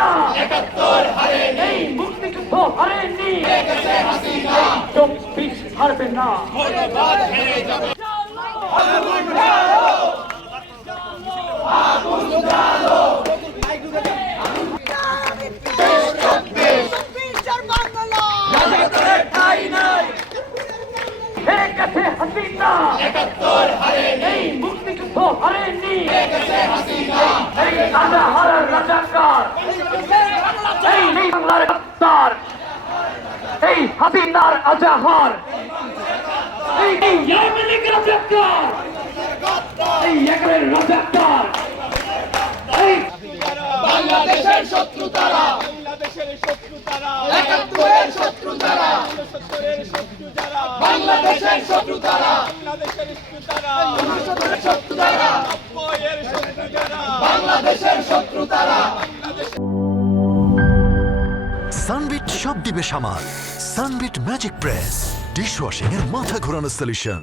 হাসিনা ৭১ হারেনি, এই মুক্তিযুদ্ধ হারেননি, গেছে হাসিনা, ২৪ হারবে না। মৌলবাদ হেরে যাবে। রাজাকারের ঠাঁই নাই, হেরে গেছে হাসিনা ৭১ হারেনি, এই মুক্তিযুদ্ধ হারেননি, গেছে হাসিনা, এই আজাহার রাজাকার, এই বাংলার গাদ্দার, এই হাসিনার আজাহার, এই আওয়ামী লীগের রাজাকার, এই একের রাজাকার, এই বাংলাদেশের শত্রু তারা, বাংলাদেশের শত্রু তারা, ৭১-এর শত্রু তারা, 70-এর শত্রু যারা, বাংলাদেশের শত্রু তারা, বাংলাদেশের শত্রু তারা, 69-এর শত্রু তারা, 90-এর শত্রু যারা, বাংলাদেশের শত্রু তারা। সানবিট সব দিবে সামাল। সানবিট ম্যাজিক প্রেস ডিশওয়াশিং এর মাথা ঘোরানো সলিউশন।